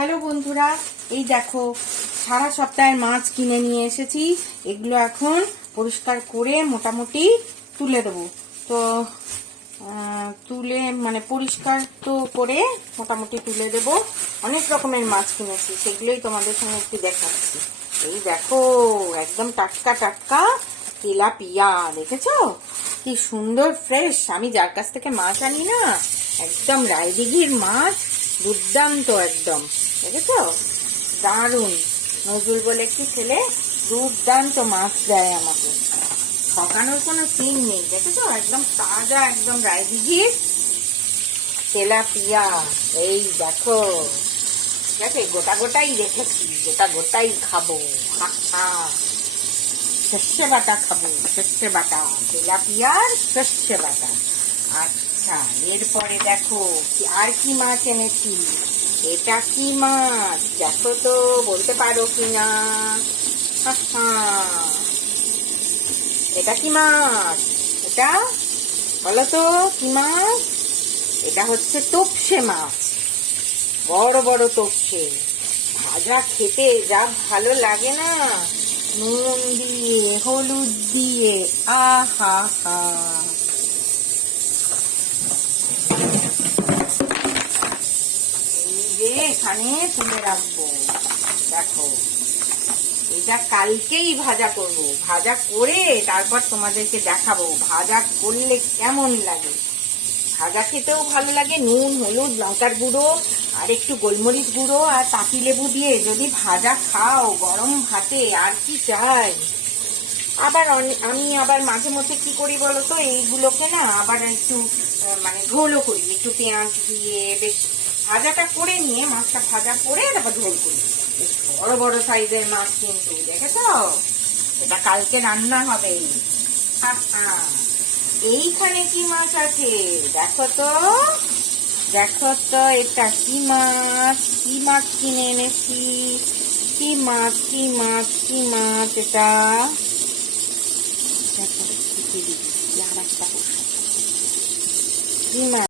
Hello বন্ধুরা, এই দেখো সারা সপ্তাহের মাছ কিনে নিয়ে এসেছি। এগুলো এখন পরিষ্কার করে মোটামুটি তুলে দেবো। তো তুলে মানে পরিষ্কার তো করে মোটামুটি তুলে দেবো। অনেক রকমের মাছ কিনেছি, সেগুলোই তোমাদের সঙ্গে একটু দেখাচ্ছি। এই দেখো একদম টাটকা টাটকা তেলাপিয়া, দেখেছো কি সুন্দর ফ্রেশ। আমি যার কাছ থেকে মাছ আনি না, একদম রায়দিঘির মাছ, দুর্দান্ত একদম, দেখেছো দারুণ। নজরুল বলে একটি ছেলে দুর্দান্ত মাছ দেয় আমাকে, ঠকানোর কোনো সিন নেই। দেখেছো একদম তাজা, একদম রায়দিঘির তেলাপিয়া। এই দেখো, ঠিক আছে, গোটা গোটাই রেখেছি, গোটা গোটাই খাবো। সর্ষে বাটা খাবো, সর্ষে বাটা, তেলাপিয়ার সর্ষে বাটা। আচ্ছা, এরপরে দেখো আর কি মাছ এনেছি। এটা কি মাছ দেখো তো, বলতে পারো কিনা? এটা কি মাছ? এটা বলো তো কি মাছ? এটা হচ্ছে তোপসে মাছ, বড় বড় তোপসে। ভাজা খেতে যা ভালো লাগে না, নুন দিয়ে হলুদ দিয়ে, আহা হা। এই যে এখানে তুলে রাখবো, দেখো এটা কালকেই ভাজা করব। ভাজা করে তারপর তোমাদেরকে দেখাবো ভাজা করলে কেমন লাগে। ভাজা খেতেও ভালো লাগে, নুন হলুদ লঙ্কার গুঁড়ো আর একটু গোলমরিচ গুঁড়ো আর পাতি লেবু দিয়ে যদি ভাজা খাও গরম ভাতে, আর কি চাই। আবার আমি আবার মাঝে মধ্যে কি করি বলতো, এইগুলোকে না আবার একটু মানে ঝোলও করি, একটু পেঁয়াজ দিয়ে বেশ ভাজাটা করে নিয়ে, মাছটা ভাজা করে তারপর ঝোল করি। বড় বড় সাইজের মাছ কিন্তু, দেখেছো এটা কালকে রান্না হবে। এইখানে কি মাছ আছে দেখো তো, দেখো তো এটা কি মাছ, কি মাছ কিনে এনেছি, কি মাছ কি মাছ কি মাছ এটা। দেখো কি মাছ।